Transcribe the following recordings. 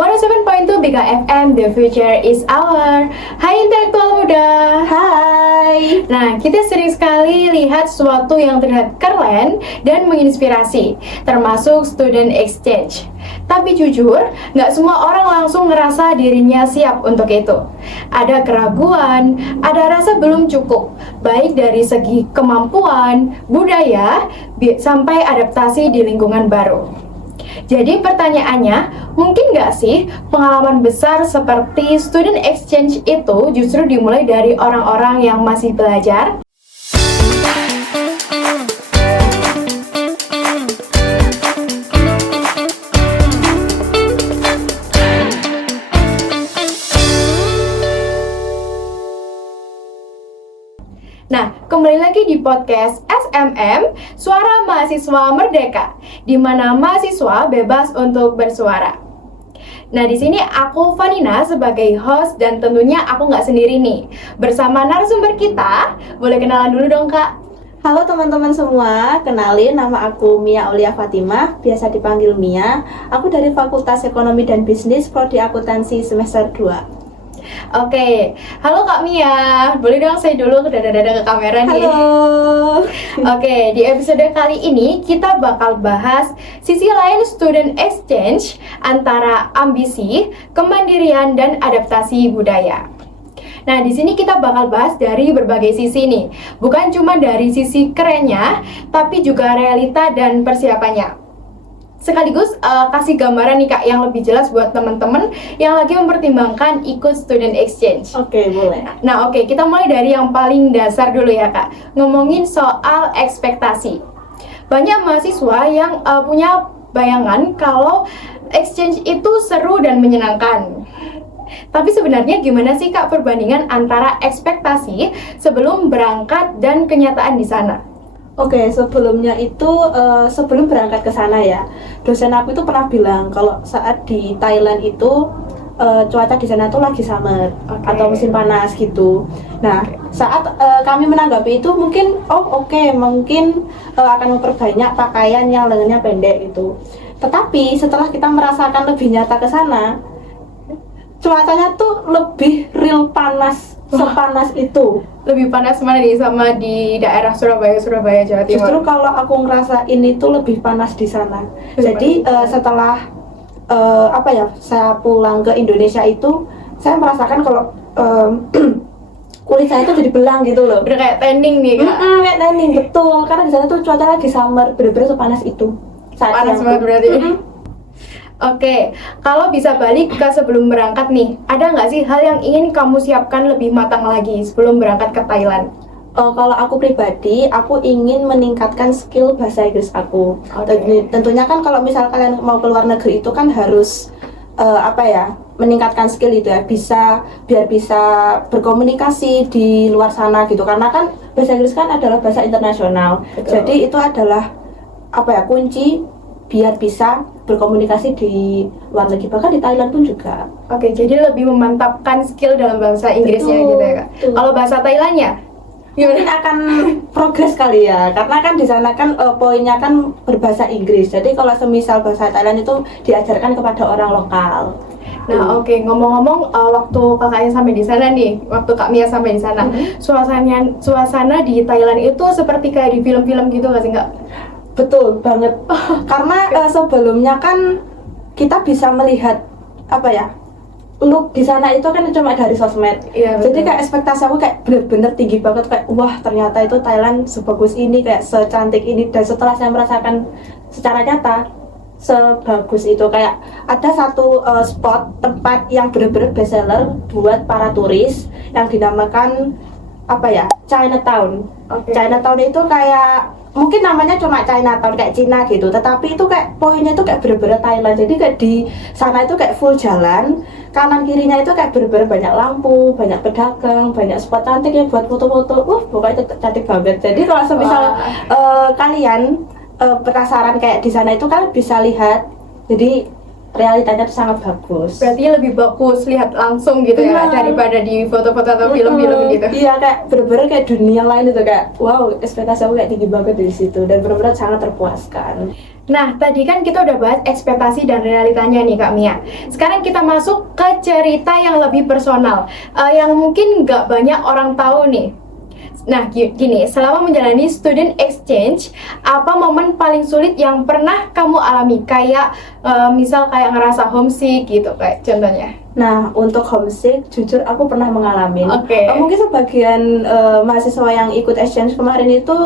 107.2 Bika FM, the future is our. Hai intelektual muda. Hai. Nah, kita sering sekali lihat sesuatu yang terlihat keren dan menginspirasi, termasuk student exchange. Tapi jujur, nggak semua orang langsung ngerasa dirinya siap untuk itu. Ada keraguan, ada rasa belum cukup, baik dari segi kemampuan, budaya, sampai adaptasi di lingkungan baru. Jadi pertanyaannya, mungkin nggak sih pengalaman besar seperti student exchange itu justru dimulai dari orang-orang yang masih belajar? Nah, kembali lagi di podcast SMM, Suara Mahasiswa Merdeka, di mana mahasiswa bebas untuk bersuara. Nah, di sini aku Vanina sebagai host dan tentunya aku nggak sendiri nih. Bersama narasumber kita, boleh kenalan dulu dong Kak. Halo teman-teman semua, kenalin nama aku Mia Aulia Fatimah, biasa dipanggil Mia. Aku dari Fakultas Ekonomi dan Bisnis, Prodi Akuntansi semester 2. Oke, halo Kak Mia, boleh dong saya dulu dada-dada ke kamera nih. Halo. Oke, di episode kali ini kita bakal bahas sisi lain student exchange antara ambisi, kemandirian, dan adaptasi budaya. Nah, di sini kita bakal bahas dari berbagai sisi nih, bukan cuma dari sisi kerennya, tapi juga realita dan persiapannya. Sekaligus kasih gambaran nih Kak yang lebih jelas buat teman-teman yang lagi mempertimbangkan ikut student exchange. Oke, boleh. Nah, oke, kita mulai dari yang paling dasar dulu ya Kak. Ngomongin soal ekspektasi. Banyak mahasiswa yang punya bayangan kalau exchange itu seru dan menyenangkan. Tapi sebenarnya gimana sih Kak perbandingan antara ekspektasi sebelum berangkat dan kenyataan di sana? Oke, sebelumnya itu sebelum berangkat ke sana ya, dosen aku itu pernah bilang kalau saat di Thailand itu cuaca di sana tuh lagi summer atau musim panas gitu. Nah, saat kami menanggapi itu mungkin mungkin akan memperbanyak pakaian yang lengannya pendek gitu. Tetapi setelah kita merasakan lebih nyata ke sana, cuacanya tuh lebih real panas, sepanas itu. Lebih panas mana nih sama di daerah Surabaya, Jawa Timur? Justru kalau aku ngerasa ini tuh lebih panas di sana. Jadi setelah saya pulang ke Indonesia itu, saya merasakan kalau kulit saya tuh jadi belang gitu loh. Udah kayak tanning nih Kak? Kayak tanning, betul. Karena di sana tuh cuaca lagi summer, bener-bener sepanas itu. Panas banget berarti. Oke, kalau bisa balik ke sebelum berangkat nih, ada nggak sih hal yang ingin kamu siapkan lebih matang lagi sebelum berangkat ke Thailand? Kalau aku pribadi, aku ingin meningkatkan skill bahasa Inggris aku. Tentunya kan kalau misal kalian mau ke luar negeri itu kan harus meningkatkan skill itu ya, biar bisa berkomunikasi di luar sana gitu. Karena kan bahasa Inggris kan adalah bahasa internasional. Betul. Jadi itu adalah kunci biar bisa berkomunikasi di luar negeri, bahkan di Thailand pun juga. Oke, jadi lebih memantapkan skill dalam bahasa Inggrisnya gitu ya Kak. Kalau bahasa Thailandnya? Mungkin akan progres kali ya, karena kan di sana kan poinnya kan berbahasa Inggris. Jadi kalau semisal bahasa Thailand itu diajarkan kepada orang lokal. Nah, oke, ngomong-ngomong waktu kakaknya sampai di sana nih, waktu Kak Mia sampai di sana, suasana di Thailand itu seperti kayak di film-film gitu nggak sih Kak? Betul banget. Karena sebelumnya kan kita bisa melihat look di sana itu kan cuma dari sosmed. Iya, jadi kayak ekspektasi aku kayak bener-bener tinggi banget, kayak wah ternyata itu Thailand sebagus ini, kayak secantik ini. Dan setelah saya merasakan secara nyata sebagus itu, kayak ada satu spot tempat yang bener-bener bestseller buat para turis yang dinamakan Chinatown. Chinatown itu kayak mungkin namanya cuma Chinatown kayak Cina gitu, tetapi itu kayak poinnya itu kayak bener-bener Thailand. Jadi kayak di sana itu kayak full jalan, kanan kirinya itu kayak bener-bener banyak lampu, banyak pedagang, banyak spot cantik yang buat foto-foto. Pokoknya itu cantik banget. Jadi kalau semisal kalian penasaran kayak di sana itu kan bisa lihat. Jadi realitanya tuh sangat bagus. Berarti lebih bagus lihat langsung gitu ya daripada di foto-foto atau film-film gitu. Iya, kayak bener-bener kayak dunia lain itu, kayak wow, ekspektasi aku kayak tinggi banget di situ dan bener-bener sangat terpuaskan. Nah, tadi kan kita udah bahas ekspektasi dan realitanya nih Kak Mia. Sekarang kita masuk ke cerita yang lebih personal, yang mungkin nggak banyak orang tahu nih. Nah, gini, selama menjalani student exchange, apa momen paling sulit yang pernah kamu alami? Kayak, misal kayak ngerasa homesick gitu, kayak contohnya. Nah, untuk homesick, jujur aku pernah mengalami. Oke. Mungkin sebagian mahasiswa yang ikut exchange kemarin itu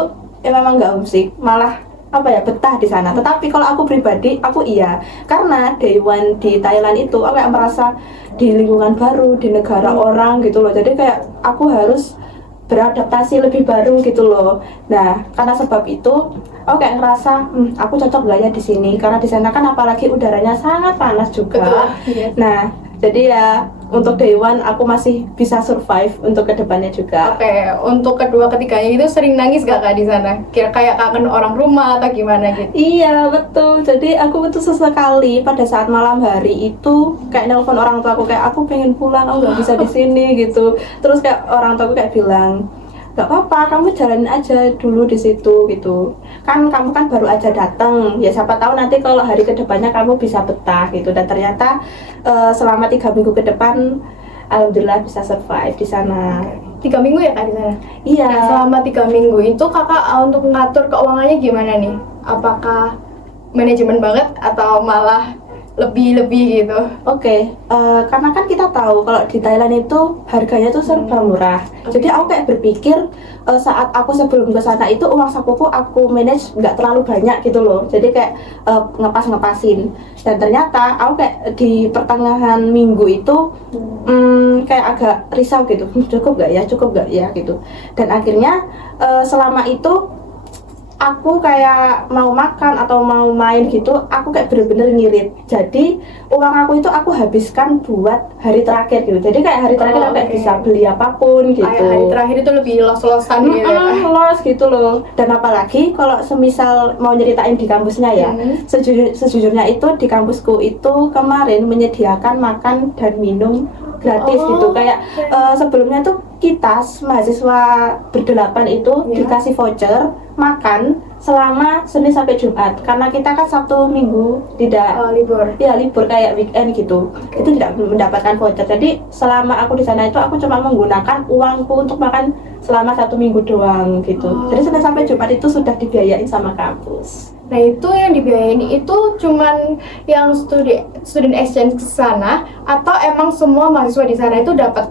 memang nggak homesick, malah apa ya, betah di sana. Tetapi kalau aku pribadi, aku iya, karena day one di Thailand itu aku kayak merasa di lingkungan baru, di negara orang gitu loh. Jadi kayak aku harus beradaptasi lebih baru gitu loh. Nah, karena sebab itu aku kayak ngerasa aku cocok gak ya di sini, karena di sana kan apalagi udaranya sangat panas juga. Betul, iya. Nah, jadi ya untuk day one aku masih bisa survive untuk kedepannya juga. Oke, untuk kedua ketiganya itu sering nangis gak Kak di sana? Kira kayak kangen orang rumah atau gimana gitu? Iya betul, jadi aku itu sesekali pada saat malam hari itu kayak nelpon orang tua aku, kayak aku pengen pulang, aku nggak bisa di sini gitu. Terus kayak orang tua aku kayak bilang, nggak apa-apa, kamu jalanin aja dulu di situ gitu. Kan kamu kan baru aja datang, ya siapa tahu nanti kalau hari kedepannya kamu bisa betah gitu. Dan ternyata selama 3 minggu ke depan, alhamdulillah bisa survive di sana. 3 minggu ya Kak di sana? Iya. Nah, selama 3 minggu itu Kakak untuk ngatur keuangannya gimana nih? Apakah manajemen banget atau malah lebih-lebih gitu? Oke, karena kan kita tahu kalau di Thailand itu harganya tuh serba murah. Jadi aku kayak berpikir saat aku sebelum ke sana itu uang sakuku aku manage nggak terlalu banyak gitu loh. Jadi kayak ngepas-ngepasin. Dan ternyata aku kayak di pertengahan minggu itu kayak agak risau gitu. Cukup nggak ya, cukup nggak ya gitu. Dan akhirnya selama itu aku kayak mau makan atau mau main gitu, aku kayak bener-bener ngirit. Jadi uang aku itu aku habiskan buat hari terakhir gitu. Jadi kayak hari terakhir aku kayak bisa beli apapun gitu. Hari terakhir itu lebih los-losan gitu ya Kak? Los gitu loh. Dan apalagi kalau semisal mau nyeritain di kampusnya ya, sejujurnya itu di kampusku itu kemarin menyediakan makan dan minum gratis gitu. Kayak sebelumnya tuh kita mahasiswa berdelapan itu dikasih voucher makan selama Senin sampai Jumat, karena kita kan Sabtu Minggu tidak libur. Ya libur kayak weekend gitu. Itu tidak mendapatkan voucher. Jadi selama aku di sana itu aku cuma menggunakan uangku untuk makan selama 1 minggu doang gitu. Jadi Senin sampai Jumat itu sudah dibiayain sama kampus. Nah itu yang dibiayain itu cuman yang student exchange ke sana atau emang semua mahasiswa di sana itu dapat?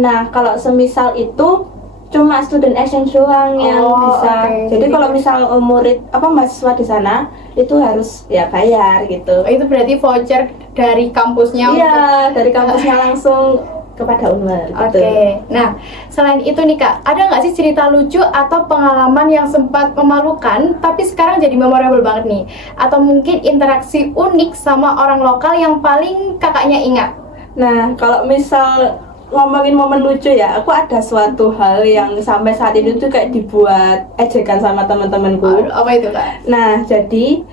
Nah kalau semisal itu cuma student exchange doang yang bisa. Jadi kalau misal murid mahasiswa di sana itu harus ya bayar gitu. Itu berarti voucher dari kampusnya? Iya, dari kampusnya langsung kepada Unmer. Oke. Nah, selain itu nih Kak, ada nggak sih cerita lucu atau pengalaman yang sempat memalukan tapi sekarang jadi memorable banget nih? Atau mungkin interaksi unik sama orang lokal yang paling kakaknya ingat? Nah, kalau misal ngomongin momen lucu ya, aku ada suatu hal yang sampai saat ini tuh kayak dibuat ejekan sama teman-temanku. Apa itu Kak? Nah, jadi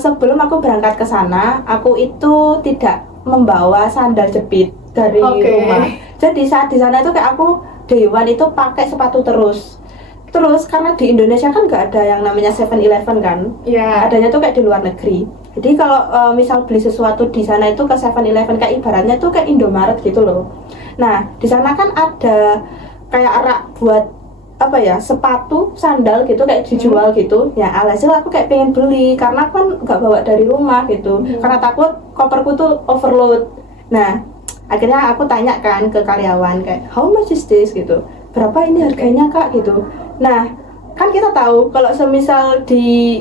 sebelum aku berangkat ke sana, aku itu tidak membawa sandal jepit dari rumah. Jadi saat di sana itu kayak aku day one itu pakai sepatu terus. Terus karena di Indonesia kan nggak ada yang namanya 7-Eleven kan? Iya. Adanya tuh kayak di luar negeri. Jadi kalau misal beli sesuatu di sana itu ke 7-Eleven kayak ibaratnya tuh kayak Indomaret gitu loh. Nah, di sana kan ada kayak rak buat sepatu, sandal gitu kayak dijual gitu. Ya alhasil aku kayak pengen beli karena kan nggak bawa dari rumah gitu. Karena takut koperku tuh overload. Nah, akhirnya aku tanya kan ke karyawan kayak how much is this gitu. Berapa ini harganya Kak gitu. Nah, kan kita tahu kalau semisal di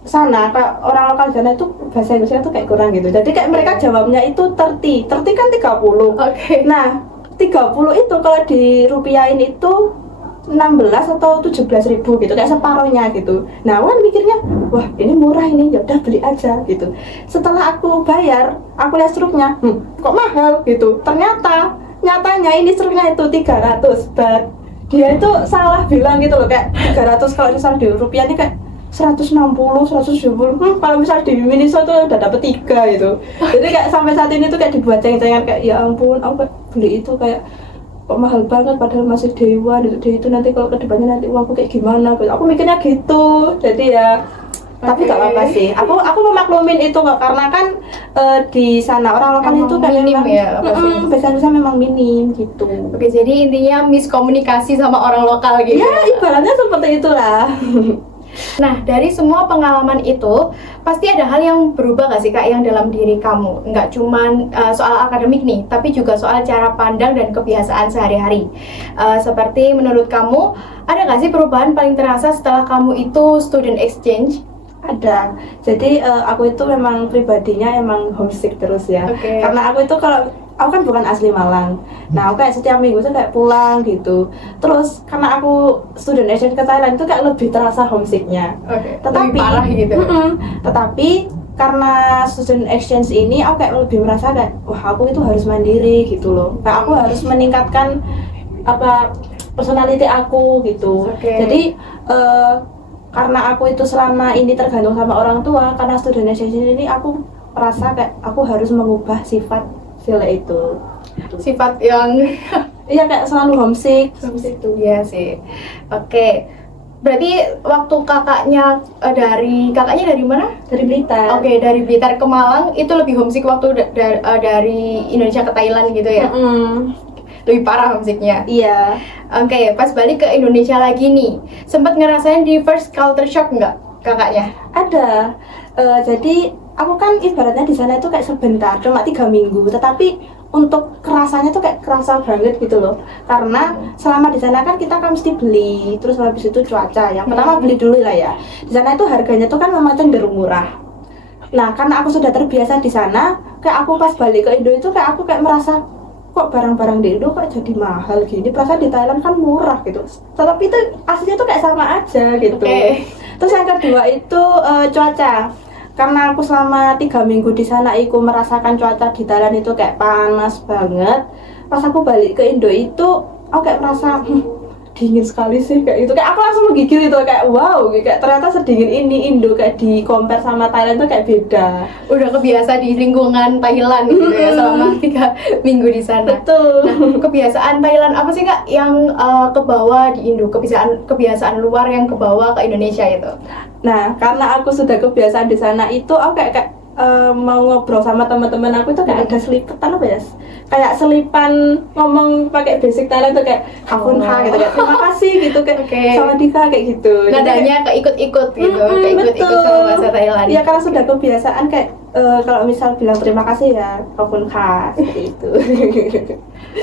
sana kayak orang lokal di sana itu bahasa Inggrisnya tuh kayak kurang gitu. Jadi kayak mereka jawabnya itu 30 kan 30. Nah, 30 itu kalau dirupiahin itu 16 atau 17 ribu gitu, kayak separohnya gitu. Nah, kan mikirnya, wah ini murah ini, ya udah beli aja gitu. Setelah aku bayar, aku lihat struknya, kok mahal gitu. Nyatanya ini struknya itu 300 baht. Dia itu salah bilang gitu loh, kayak 300 kalau misal di rupiah ini kayak 160, 170. Kalau misal di Miniso tuh udah dapet 3 gitu. Jadi kayak sampai saat ini tuh kayak dibuat ceng-cengan kayak ya ampun, aku beli itu kayak kok mahal banget padahal masih dewa gitu. Itu nanti kalau kedepannya nanti uangku kayak gimana gitu. Aku mikirnya gitu. Jadi ya Tapi Oke. gak apa-apa sih. Aku memaklumin itu kok karena kan di sana orang lokal Emang itu kan minim memang ya, bahasa bahasa Indonesia memang minim gitu. Oke, jadi intinya miskomunikasi sama orang lokal gitu. Ya, ibaratnya seperti itulah. Nah, dari semua pengalaman itu, pasti ada hal yang berubah gak sih Kak yang dalam diri kamu? Nggak cuman soal akademik nih, tapi juga soal cara pandang dan kebiasaan sehari-hari. Seperti menurut kamu, ada gak sih perubahan paling terasa setelah kamu itu student exchange? Ada. Jadi aku itu memang pribadinya emang homesick terus ya. Oke. Karena aku itu kalau aku kan bukan asli Malang. Nah, aku kayak setiap minggu tuh kayak pulang gitu. Terus karena aku student exchange ke Thailand itu kayak lebih terasa homesicknya. Oke. Tetapi Lebih parah gitu. tetapi karena student exchange ini aku kayak lebih merasa kayak wah aku itu harus mandiri gitu loh. Kayak aku harus meningkatkan apa personality aku gitu. Oke. Jadi karena aku itu selama ini tergantung sama orang tua, karena student exchange ini aku merasa kayak aku harus mengubah sifat sila itu. Sifat yang Iya kayak selalu homesick. Iya sih. Oke. Berarti waktu kakaknya dari mana? Dari Blitar. Oke, dari Blitar ke Malang itu lebih homesick waktu dari Indonesia ke Thailand gitu ya. Lebih parah homesicknya. Iya. Oke, pas balik ke Indonesia lagi nih, sempat ngerasain di first culture shock nggak kakaknya? Ada. Jadi aku kan ibaratnya di sana itu kayak sebentar, cuma 3 minggu. Tetapi untuk kerasanya tuh kayak kerasa banget gitu loh. Karena selama di sana kan kita kan mesti beli, terus habis itu cuaca. Yang pertama beli dulu lah ya. Di sana itu harganya tuh kan memang cenderung murah. Nah, karena aku sudah terbiasa di sana, kayak aku pas balik ke Indo itu kayak aku kayak merasa kok barang-barang di Indo kok jadi mahal gini. Perasaan di Thailand kan murah gitu. Tetapi itu aslinya tuh kayak sama aja gitu. Oke. Terus yang kedua itu cuaca. Karena aku selama 3 minggu di sana, aku merasakan cuaca di Thailand itu kayak panas banget. Pas aku balik ke Indo itu, aku kayak merasa dingin sekali sih kayak gitu. Kayak aku langsung menggigil itu kayak wow, kayak ternyata sedingin ini Indo kayak di compare sama Thailand tuh kayak beda. Udah kebiasa di lingkungan Thailand gitu ya selama 3 minggu di sana. Betul. Nah, kebiasaan Thailand apa sih Kak yang kebawa di Indo? Kebiasaan luar yang kebawa ke Indonesia itu? Nah, karena aku sudah kebiasaan di sana itu, aku kayak mau ngobrol sama teman-teman aku itu kayak ada selipetan apa ya? Kayak selipan ngomong pakai basic Thailand tuh kayak kapunha gitu kayak terima kasih gitu kayak Oke. sawadika kayak gitu. Jadi Nadanya keikut-ikut gitu, kayak, keikut-ikut betul. sama bahasa Thailand. Iya, karena sudah kebiasaan kayak kalau misal bilang terima kasih ya kapunha seperti itu.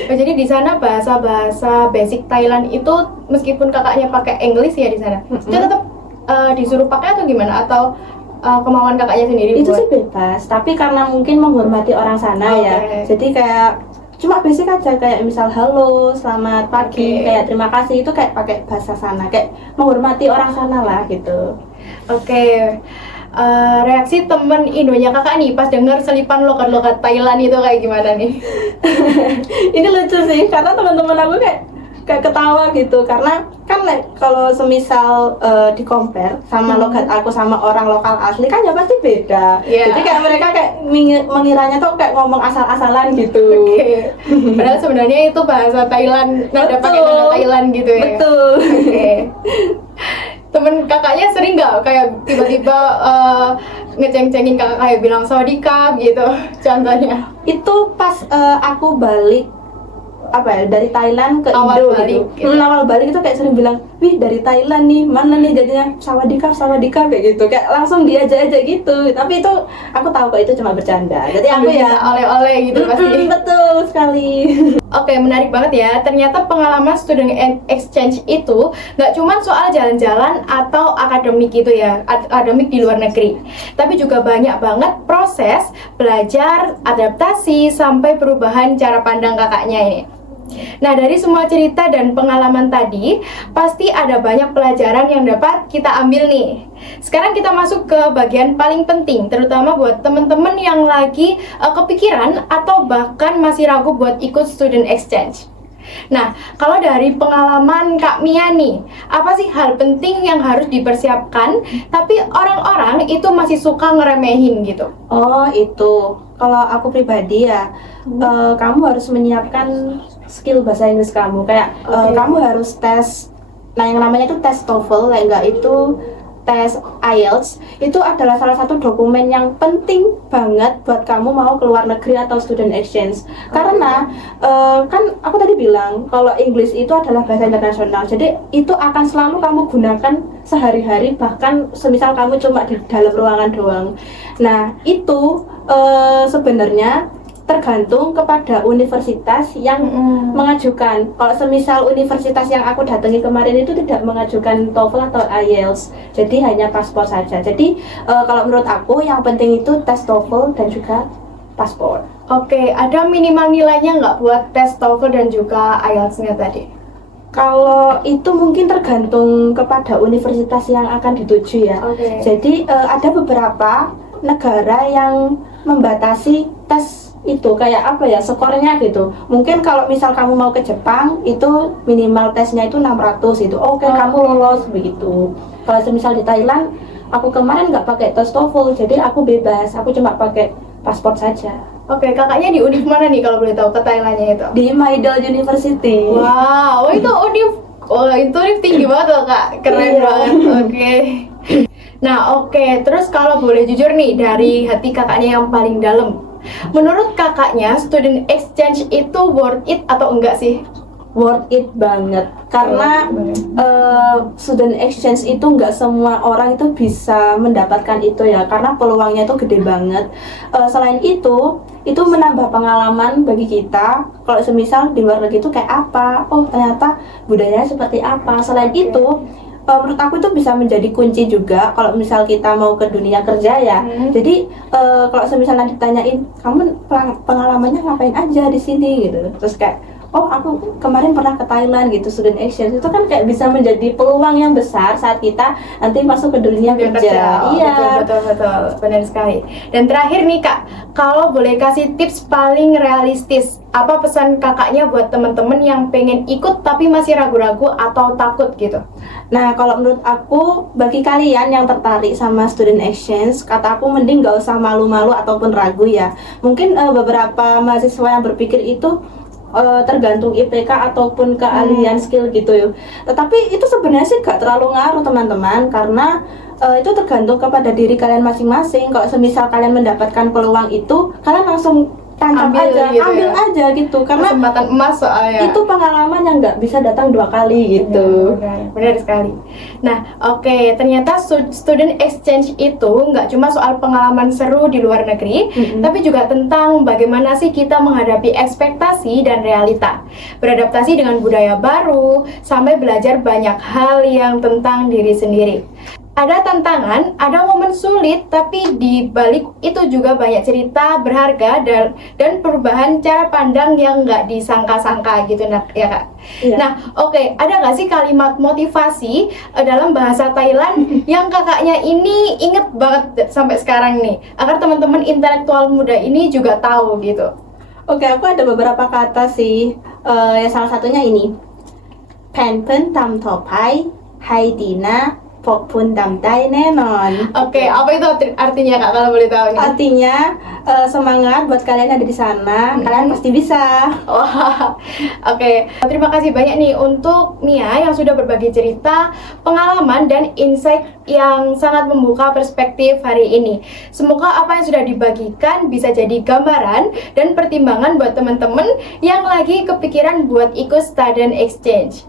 Oh, jadi di sana bahasa basic Thailand itu meskipun kakaknya pakai English ya di sana, itu tetap disuruh pakai atau gimana? Atau kemauan kakaknya sendiri Itu buat? sih bebas, tapi karena mungkin menghormati orang sana ya, Oke. jadi kayak cuma basic aja kayak misal halo, selamat pagi, Oke. kayak terima kasih itu kayak pakai bahasa sana, kayak menghormati orang sana lah gitu. Oke. Reaksi temen Indonya kakak nih pas denger selipan logat-logat Thailand itu kayak gimana nih? Ini lucu sih, karena teman-teman aku kayak ketawa gitu, karena kan kalau semisal di compare sama logat aku sama orang lokal asli kan ya pasti beda. Iya. Jadi kayak mereka kayak mengiranya tuh kayak ngomong asal-asalan gitu. Oke. Padahal sebenarnya itu bahasa Thailand, nada pakai nada Thailand gitu ya. Betul. Oke. Temen kakaknya sering nggak kayak tiba-tiba ngeceng-cengin kakak kayak bilang sawadikap gitu contohnya? Itu pas aku balik apa ya dari Thailand ke Awal Indo balik, gitu. gitu. Awal balik itu kayak sering bilang, "Wih, dari Thailand nih. Mana nih jadinya sawadikap kayak gitu." Kayak langsung diajak aja gitu. Tapi itu aku tahu kok itu cuma bercanda. Jadi aku Sambil ya minta oleh-oleh gitu pasti. betul sekali. Oke, menarik banget ya. Ternyata pengalaman student exchange itu nggak cuma soal jalan-jalan atau akademik gitu ya, akademik di luar negeri. Tapi juga banyak banget proses belajar, adaptasi, sampai perubahan cara pandang kakaknya ini. Nah, dari semua cerita dan pengalaman tadi, pasti ada banyak pelajaran yang dapat kita ambil nih. Sekarang kita masuk ke bagian paling penting, terutama buat temen-temen yang lagi kepikiran atau bahkan masih ragu buat ikut student exchange. Nah, kalau dari pengalaman Kak Mia nih, apa sih hal penting yang harus dipersiapkan, tapi orang-orang itu masih suka ngeremehin gitu? Oh, itu. Kalau aku pribadi ya, kamu harus menyiapkan skill bahasa Inggris kamu. Kayak Oke. kamu harus tes, nah yang namanya itu tes TOEFL, kayak enggak itu tes IELTS itu adalah salah satu dokumen yang penting banget buat kamu mau keluar negeri atau student exchange. Karena kan aku tadi bilang kalau English itu adalah bahasa internasional, jadi itu akan selalu kamu gunakan sehari-hari, bahkan semisal kamu cuma di dalam ruangan doang. Nah itu sebenarnya tergantung kepada universitas yang mengajukan. Kalau semisal universitas yang aku datangi kemarin itu tidak mengajukan TOEFL atau IELTS, jadi hanya paspor saja. Jadi kalau menurut aku yang penting itu tes TOEFL dan juga paspor. Oke, ada minimal nilainya nggak buat tes TOEFL dan juga IELTS-nya tadi? Kalau itu mungkin tergantung kepada universitas yang akan dituju ya. Jadi ada beberapa negara yang membatasi tes itu kayak apa ya, skornya gitu. Mungkin kalau misal kamu mau ke Jepang itu minimal tesnya itu 600 itu. Kamu lolos begitu. Kalau semisal di Thailand, aku kemarin nggak pakai tes TOEFL, jadi aku bebas, aku cuma pakai paspor saja. Kakaknya di univ mana nih kalau boleh tahu, ke Thailandnya itu? Di Maidal University. Wow, itu univ, itu univ tinggi banget loh kak, keren banget. Nah terus kalau boleh jujur nih dari hati kakaknya yang paling dalam, menurut kakaknya student exchange itu worth it atau enggak sih? Worth it banget, karena student exchange itu nggak semua orang itu bisa mendapatkan itu ya, karena peluangnya itu gede banget. Selain itu menambah pengalaman bagi kita. Kalau semisal di luar negeri itu kayak apa, ternyata budayanya seperti apa. Selain itu menurut aku itu bisa menjadi kunci juga kalau misal kita mau ke dunia kerja ya. Jadi kalau semisal nanti ditanyain kamu pengalamannya ngapain aja di sini gitu, terus kayak aku kemarin pernah ke Thailand gitu, student exchange, itu kan kayak bisa menjadi peluang yang besar saat kita nanti masuk ke dunia kerja. Iya, betul, benar sekali. Dan terakhir nih kak, kalau boleh kasih tips paling realistis, apa pesan kakaknya buat teman-teman yang pengen ikut tapi masih ragu-ragu atau takut gitu? Nah, kalau menurut aku, bagi kalian yang tertarik sama student exchange, kata aku mending gak usah malu-malu ataupun ragu ya. Mungkin beberapa mahasiswa yang berpikir itu tergantung IPK ataupun keahlian skill gitu ya. Tetapi itu sebenarnya sih gak terlalu ngaruh teman-teman, karena itu tergantung kepada diri kalian masing-masing. Kalau semisal kalian mendapatkan peluang itu, kalian langsung ambil aja gitu, karena kesempatan emas soalnya. Itu pengalaman yang nggak bisa datang 2 kali gitu. Benar sekali. Nah, ternyata student exchange itu nggak cuma soal pengalaman seru di luar negeri, tapi juga tentang bagaimana sih kita menghadapi ekspektasi dan realita, beradaptasi dengan budaya baru, sampai belajar banyak hal yang tentang diri sendiri. Ada tantangan, ada momen sulit, tapi di balik itu juga banyak cerita berharga dan perubahan cara pandang yang nggak disangka-sangka gitu ya kak. Iya. Nah ada nggak sih kalimat motivasi dalam bahasa Thailand yang kakaknya ini inget banget sampai sekarang nih, agar teman-teman intelektual muda ini juga tahu gitu? Aku ada beberapa kata sih, salah satunya ini, Pen pen tam topai, hai Dina, Pokpun damtai nenon. Apa itu artinya kak kalau boleh tahu nih? Artinya semangat buat kalian yang ada di sana, kalian pasti bisa. Terima kasih banyak nih untuk Mia yang sudah berbagi cerita, pengalaman dan insight yang sangat membuka perspektif hari ini. Semoga apa yang sudah dibagikan bisa jadi gambaran dan pertimbangan buat teman-teman yang lagi kepikiran buat ikut student exchange.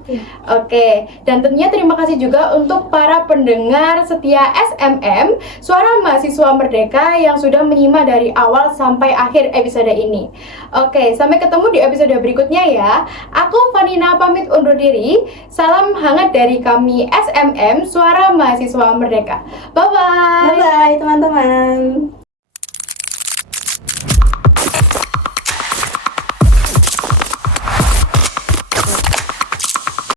Dan tentunya terima kasih juga untuk para pendengar setia SMM, Suara Mahasiswa Merdeka, yang sudah menyimak dari awal sampai akhir episode ini. Sampai ketemu di episode berikutnya ya. Aku Vanina pamit undur diri. Salam hangat dari kami SMM, Suara Mahasiswa Merdeka. Bye-bye. Bye-bye teman-teman.